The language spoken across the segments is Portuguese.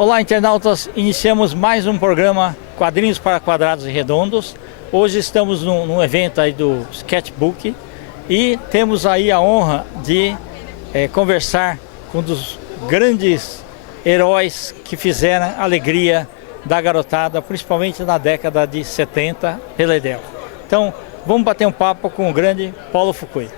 Olá, internautas! Iniciamos mais um programa Quadrinhos para Quadrados e Redondos. Hoje estamos num evento aí do Sketchbook e temos aí a honra de conversar com um dos grandes heróis que fizeram a alegria da garotada, principalmente na década de 70, Peledel. Então, vamos bater um papo com o grande Paulo Fukui.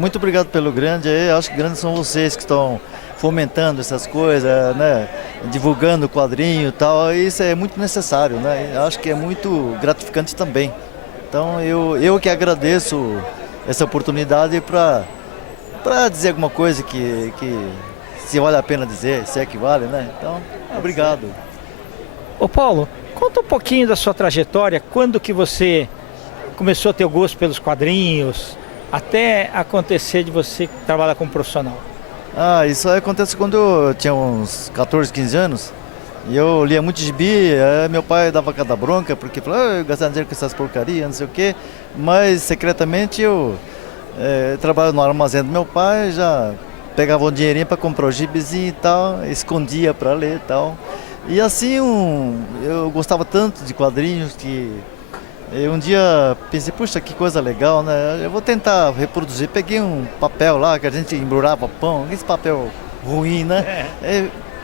Muito obrigado pelo grande. Acho que grandes são vocês que estão fomentando essas coisas, né? Divulgando o quadrinho e tal. Isso é muito necessário, né? Acho que é muito gratificante também. Então eu que agradeço essa oportunidade para dizer alguma coisa que se vale a pena dizer, se é que vale, né? Então, obrigado. Ô Paulo, conta um pouquinho da sua trajetória, quando que você começou a ter o gosto pelos quadrinhos, até acontecer de você trabalhar como profissional. Isso aí acontece quando eu tinha uns 14, 15 anos. E eu lia muito gibi, meu pai dava cada bronca, porque falou, eu gastava dinheiro com essas porcarias, não sei o quê. Mas secretamente eu trabalhava no armazém do meu pai, já pegava um dinheirinho para comprar o gibizinho e tal, escondia para ler e tal. E assim eu gostava tanto de quadrinhos que um dia pensei, puxa, que coisa legal, né? Eu vou tentar reproduzir. Peguei um papel lá que a gente embrulhava pão, esse papel ruim, né?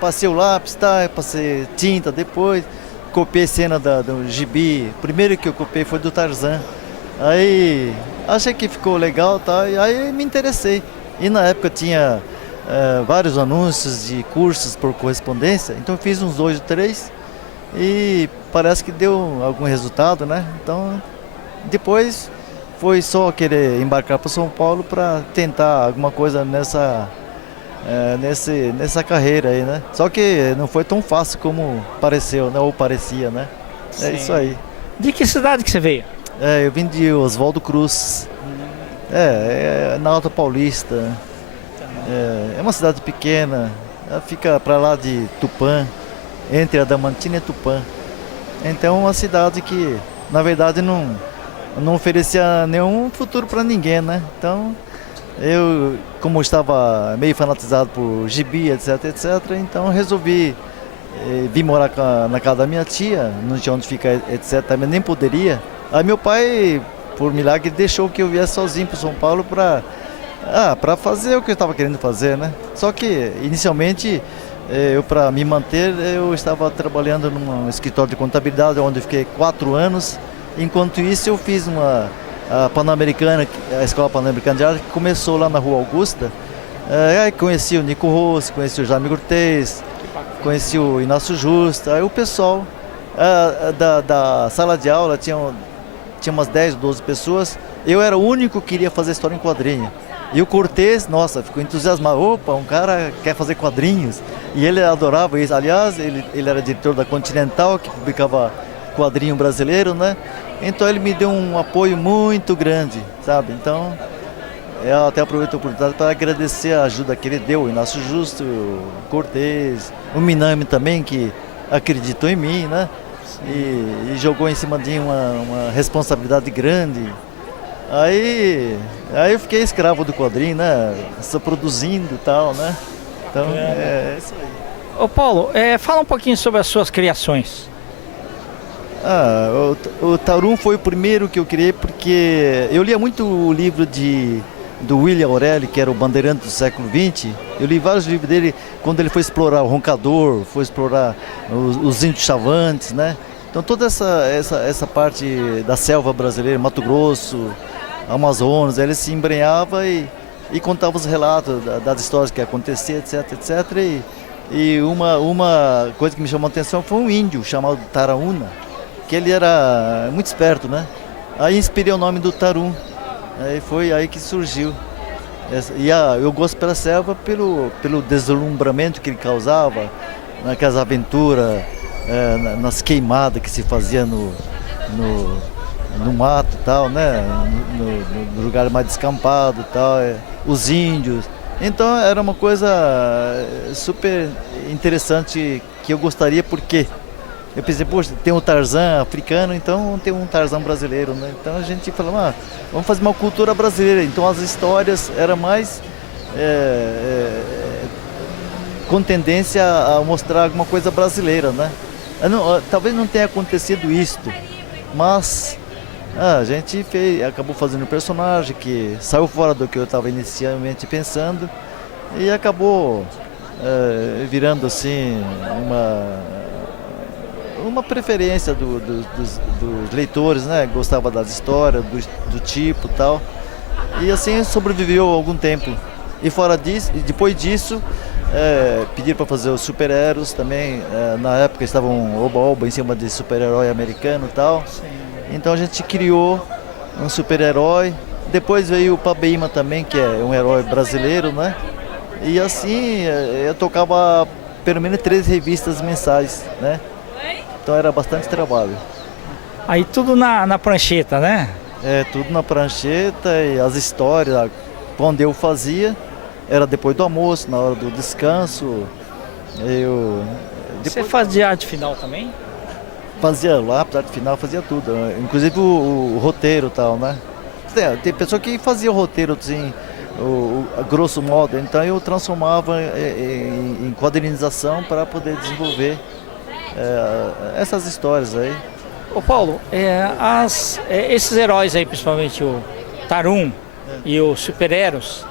Passei o lápis, tá? Passei tinta depois, copiei cena do gibi. O primeiro que eu copiei foi do Tarzan. Aí achei que ficou legal, tá? E aí me interessei. E na época tinha vários anúncios de cursos por correspondência, então eu fiz uns 2 ou 3 e parece que deu algum resultado, né? Então depois foi só querer embarcar para São Paulo para tentar alguma coisa nessa carreira aí, né? Só que não foi tão fácil como pareceu, né? Ou parecia, né? Sim. É isso aí. De que cidade que você veio? Eu vim de Oswaldo Cruz. Na Alta Paulista. É uma cidade pequena, ela fica para lá de Tupã, entre Adamantina e Tupã. Então é uma cidade que, na verdade, não oferecia nenhum futuro para ninguém, né? Então, eu, como estava meio fanatizado por gibi, etc, então resolvi vir morar na casa da minha tia, não tinha onde ficar, etc, também nem poderia. Aí meu pai, por milagre, deixou que eu viesse sozinho para São Paulo para fazer o que eu estava querendo fazer, né? Só que, inicialmente, para me manter, eu estava trabalhando num escritório de contabilidade, onde eu fiquei 4 anos. Enquanto isso, eu fiz a Pan-Americana, a Escola Pan-Americana de Arte, que começou lá na Rua Augusta. Aí conheci o Nico Rossi, conheci o Jaime Cortez, conheci o Inácio Justa. Aí o pessoal da sala de aula tinha umas 10, 12 pessoas. Eu era o único que queria fazer história em quadrinho. E o Cortez, nossa, ficou entusiasmado. Opa, um cara quer fazer quadrinhos. E ele adorava isso. Aliás, ele era diretor da Continental, que publicava quadrinho brasileiro, né? Então ele me deu um apoio muito grande, sabe? Então, eu até aproveito a oportunidade para agradecer a ajuda que ele deu. O Inácio Justo, o Cortez, o Minami também, que acreditou em mim, né? E jogou em cima de mim uma responsabilidade grande. Aí eu fiquei escravo do quadrinho, né? Só produzindo e tal, né? Então, é isso aí. Ô Paulo, fala um pouquinho sobre as suas criações. O Tarum foi o primeiro que eu criei porque eu lia muito o livro do William Aureli, que era o Bandeirante do século XX. Eu li vários livros dele quando ele foi explorar o Roncador, foi explorar os índios chavantes, né? Então toda essa parte da selva brasileira, Mato Grosso, Amazonas, ele se embrenhava e contava os relatos das histórias que aconteciam, etc. E uma coisa que me chamou a atenção foi um índio chamado Taraúna, que ele era muito esperto, né? Aí inspirei o nome do Tarum. Aí foi aí que surgiu. Eu gosto pela selva pelo deslumbramento que ele causava, naquelas aventuras, nas queimadas que se fazia no mato e tal, né? No lugar mais descampado e tal, os índios. Então era uma coisa super interessante que eu gostaria, porque eu pensei, poxa, tem um Tarzan africano, então tem um Tarzan brasileiro, né? Então a gente falou, vamos fazer uma cultura brasileira. Então as histórias eram mais com tendência a mostrar alguma coisa brasileira, né? Talvez não tenha acontecido isto, mas a gente acabou fazendo um personagem que saiu fora do que eu estava inicialmente pensando e acabou virando assim uma preferência dos leitores, né? Gostava das histórias, do tipo e tal. E assim sobreviveu algum tempo. E fora disso, depois disso, pediram para fazer os super-heróis também. Na época estavam oba-oba em cima de super-herói americano e tal. Sim. Então a gente criou um super-herói. Depois veio o Pabeima também, que é um herói brasileiro, né? E assim eu tocava pelo menos 3 revistas mensais, né? Então era bastante trabalho. Aí tudo na prancheta, né? Tudo na prancheta e as histórias, quando eu fazia, era depois do almoço, na hora do descanso. Você fazia arte final também? Fazia lápis, arte final, fazia tudo. Inclusive o roteiro e tal, né? Tem pessoa que fazia o roteiro assim, a grosso modo, então eu transformava em quadrinização para poder desenvolver essas histórias aí. Ô Paulo, esses heróis aí, principalmente o Tarum e o Super-Heróis,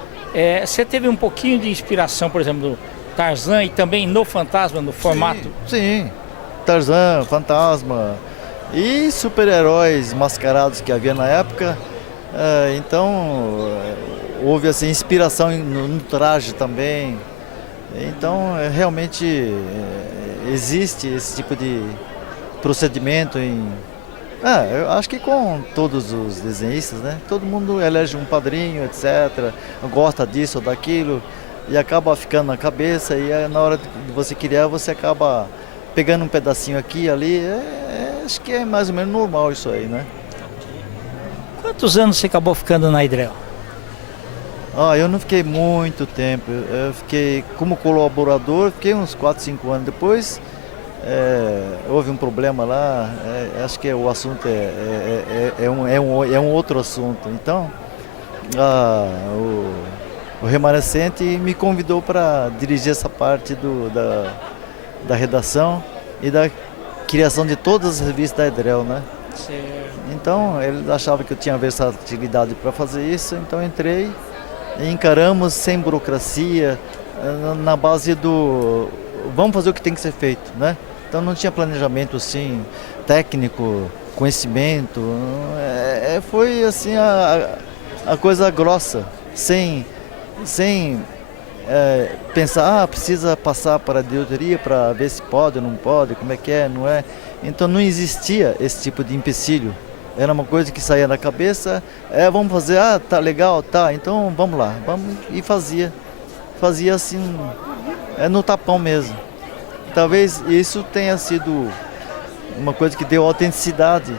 você teve um pouquinho de inspiração, por exemplo, do Tarzan e também no Fantasma, no formato? Sim. Tarzan, Fantasma e super-heróis mascarados que havia na época. Então houve assim, inspiração no traje também. Então realmente existe esse tipo de procedimento eu acho que com todos os desenhistas, né? Todo mundo elege um padrinho, etc. Gosta disso ou daquilo e acaba ficando na cabeça e na hora de você criar você acaba pegando um pedacinho aqui e ali. Acho que é mais ou menos normal isso aí, né? Quantos anos você acabou ficando na Edrel? Eu não fiquei muito tempo. Eu fiquei como colaborador, fiquei uns 4, 5 anos. Depois houve um problema lá, acho que o assunto é um outro assunto. Então, o remanescente me convidou para dirigir essa parte da redação e da criação de todas as revistas da Edrel, né? Certo. Então, ele achava que eu tinha versatilidade para fazer isso, então entrei e encaramos sem burocracia, na base do vamos fazer o que tem que ser feito, né? Então não tinha planejamento assim, técnico, conhecimento, foi assim a coisa grossa, sem pensar, precisa passar para a diretoria para ver se pode ou não pode, como é que é, não é. Então não existia esse tipo de empecilho, era uma coisa que saía da cabeça, vamos fazer, tá legal, tá, então vamos lá, e fazia assim, no tapão mesmo. Talvez isso tenha sido uma coisa que deu autenticidade,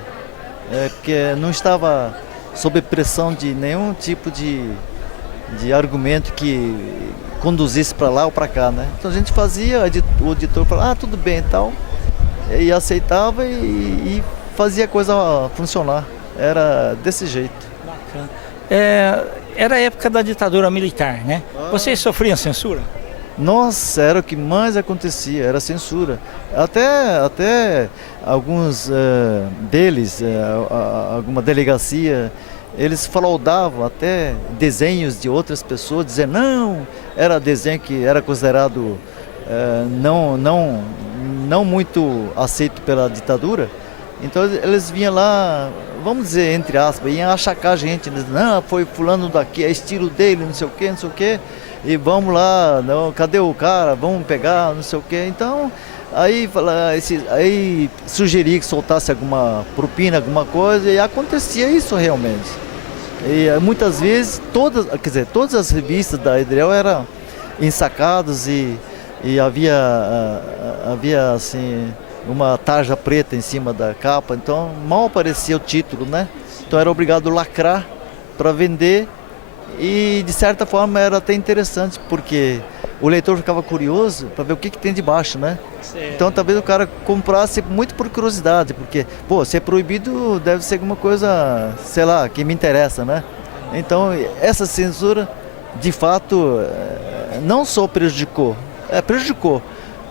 porque não estava sob pressão de nenhum tipo de argumento que conduzisse para lá ou para cá, né? Então a gente fazia, o editor falava, tudo bem e tal, e aceitava e fazia a coisa funcionar. Era desse jeito. Bacana. Era a época da ditadura militar, né? Vocês sofriam censura? Nossa, era o que mais acontecia, era censura. Até alguns deles, alguma delegacia, eles fraudavam até desenhos de outras pessoas, dizendo não, era desenho que era considerado não muito aceito pela ditadura. Então eles vinham lá, vamos dizer, entre aspas, iam achacar a gente, não, foi fulano daqui, é estilo dele, não sei o quê, e vamos lá, não, cadê o cara, vamos pegar, não sei o quê. Então, aí sugeria que soltasse alguma propina, alguma coisa, e acontecia isso realmente. E muitas vezes, todas as revistas da Edrel eram ensacadas e havia assim uma tarja preta em cima da capa, então mal aparecia o título, né? Então era obrigado a lacrar para vender e de certa forma era até interessante porque o leitor ficava curioso para ver o que tem debaixo, né? Sim. Então talvez o cara comprasse muito por curiosidade, porque, se é proibido deve ser alguma coisa, sei lá, que me interessa, né? Então essa censura de fato não só prejudicou, prejudicou,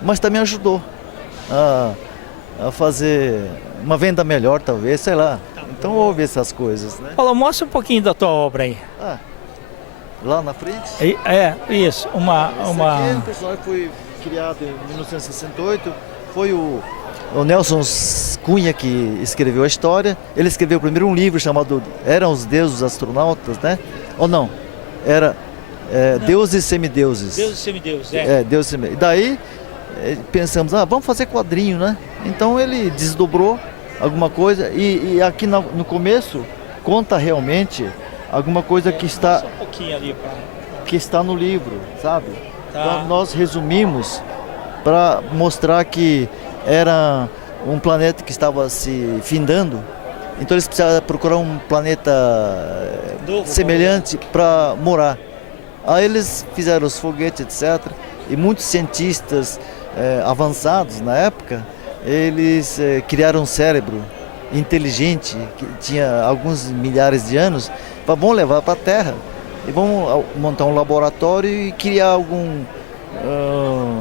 mas também ajudou a fazer uma venda melhor, talvez, sei lá. Então houve essas coisas, né? Paulo, mostra um pouquinho da tua obra aí. Lá na frente? Isso, Esse aqui é um personagem que foi criado em 1968, foi o Nelson Cunha que escreveu a história. Ele escreveu primeiro um livro chamado Eram os Deuses Astronautas, né? Ou não, era Deuses e Semideuses. Deuses e Semideuses, Deuses e Semideuses. E daí pensamos, vamos fazer quadrinho, né? Então ele desdobrou alguma coisa e aqui no começo conta realmente alguma coisa que está, um pouquinho ali que está no livro, sabe? Tá. Então, nós resumimos para mostrar que era um planeta que estava se findando, então eles precisavam procurar um planeta semelhante para morar. Aí eles fizeram os foguetes, etc. E muitos cientistas avançados na época, eles criaram um cérebro inteligente, que tinha alguns milhares de anos, vamos levar para a Terra e vamos montar um laboratório e criar algum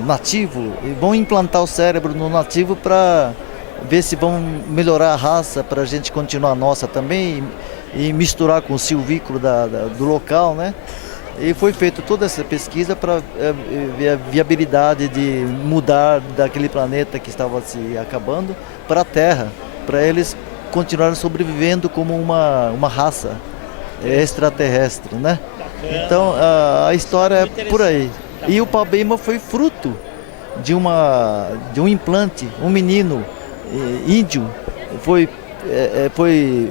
nativo, e vão implantar o cérebro no nativo para ver se vão melhorar a raça, para a gente continuar a nossa também e misturar com o silvícola do local, né? E foi feita toda essa pesquisa para ver a viabilidade de mudar daquele planeta que estava se acabando para a Terra, para eles continuarem sobrevivendo como uma raça extraterrestre, né? Então a história é por aí. E o Pabema foi fruto de um implante, um menino índio foi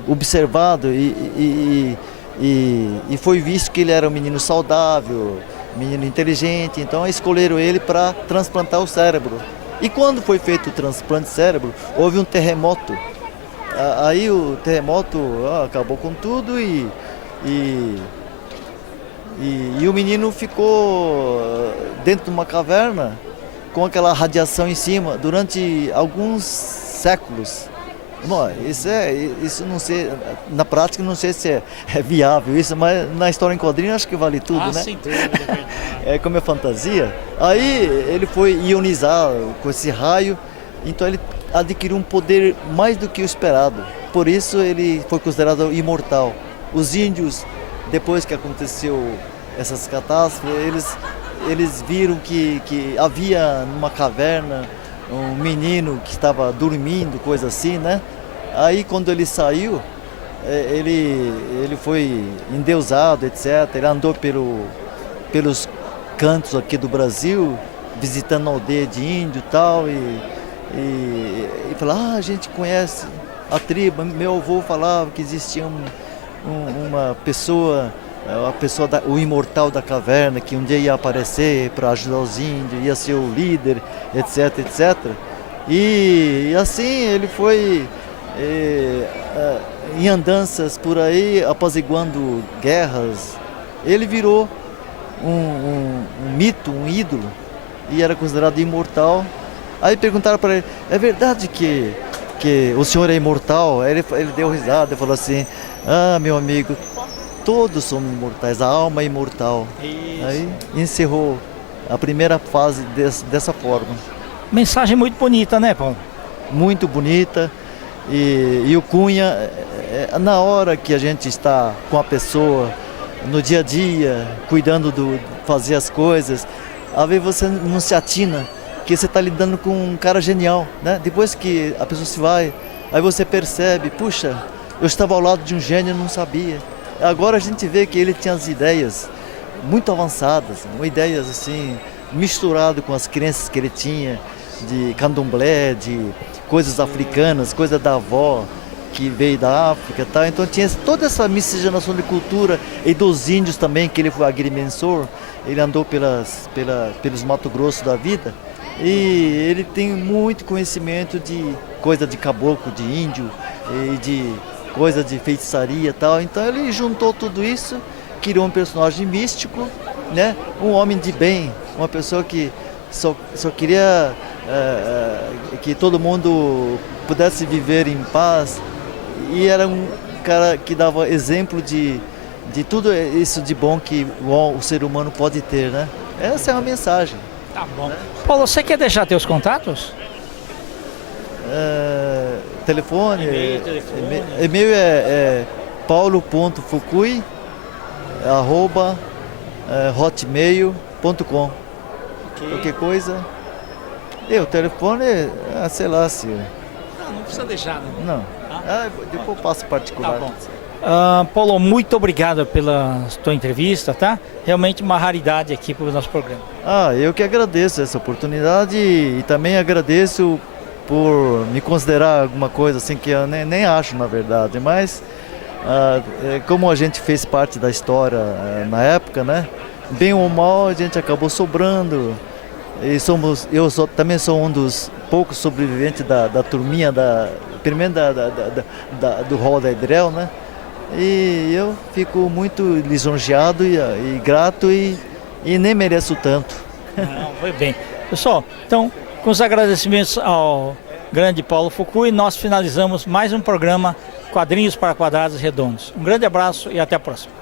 observado e foi visto que ele era um menino saudável, menino inteligente, então escolheram ele para transplantar o cérebro. E quando foi feito o transplante de cérebro, houve um terremoto. Aí o terremoto acabou com tudo e o menino ficou dentro de uma caverna com aquela radiação em cima durante alguns séculos. Bom, isso não sei, na prática não sei se é viável isso, mas na história em quadrinho acho que vale tudo, né? Sem dúvida, é verdade. Como é fantasia. Aí ele foi ionizado com esse raio, então ele adquiriu um poder mais do que o esperado. Por isso ele foi considerado imortal. Os índios, depois que aconteceu essas catástrofes, eles viram que havia numa caverna um menino que estava dormindo, coisa assim, né? Aí quando ele saiu, ele foi endeusado, etc. Ele andou pelos cantos aqui do Brasil, visitando a aldeia de índio e tal, e falou, a gente conhece a tribo, meu avô falava que existia uma pessoa, o imortal da caverna, que um dia ia aparecer para ajudar os índios, ia ser o líder, etc, etc. E assim ele foi em andanças por aí, apaziguando guerras. Ele virou um mito, um ídolo, e era considerado imortal. Aí perguntaram para ele, é verdade que o senhor é imortal? Ele deu risada e falou assim, meu amigo, todos somos imortais, a alma é imortal. Isso. Aí encerrou a primeira fase dessa forma. Mensagem muito bonita, né, Paulo? Muito bonita. E o Cunha, na hora que a gente está com a pessoa, no dia a dia, cuidando de fazer as coisas, às vezes você não se atina que você está lidando com um cara genial, né? Depois que a pessoa se vai, aí você percebe, puxa, eu estava ao lado de um gênio e não sabia. Agora a gente vê que ele tinha as ideias muito avançadas, ideias assim, misturado com as crenças que ele tinha de candomblé, de coisas africanas, coisa da avó que veio da África, tá? Então tinha toda essa miscigenação de cultura e dos índios também, que ele foi agrimensor, ele andou pelos Mato Grosso da vida e ele tem muito conhecimento de coisa de caboclo, de índio e de coisa de feitiçaria e tal. Então ele juntou tudo isso, criou um personagem místico, né? Um homem de bem, uma pessoa que só queria que todo mundo pudesse viver em paz, e era um cara que dava exemplo de tudo isso de bom que o ser humano pode ter, né? Essa é uma mensagem. Tá bom. Paulo, você quer deixar teus contatos? Telefone, E-mail, e-mail é paulo.fukui@hotmail.com. Qualquer coisa. O telefone, sei lá se... Não precisa deixar, né? Não. Depois eu passo particular. Tá bom. Paulo, muito obrigado pela tua entrevista, tá? Realmente uma raridade aqui para o nosso programa. Eu que agradeço essa oportunidade e também agradeço por me considerar alguma coisa assim que eu nem acho na verdade, mas como a gente fez parte da história na época, né? Bem ou mal a gente acabou sobrando e também sou um dos poucos sobreviventes da turminha, primeiro do hall da Edrel, né? E eu fico muito lisonjeado e grato e nem mereço tanto. Não, foi bem. Pessoal, então, com os agradecimentos ao grande Paulo Fukui, nós finalizamos mais um programa Quadrinhos para Quadrados Redondos. Um grande abraço e até a próxima.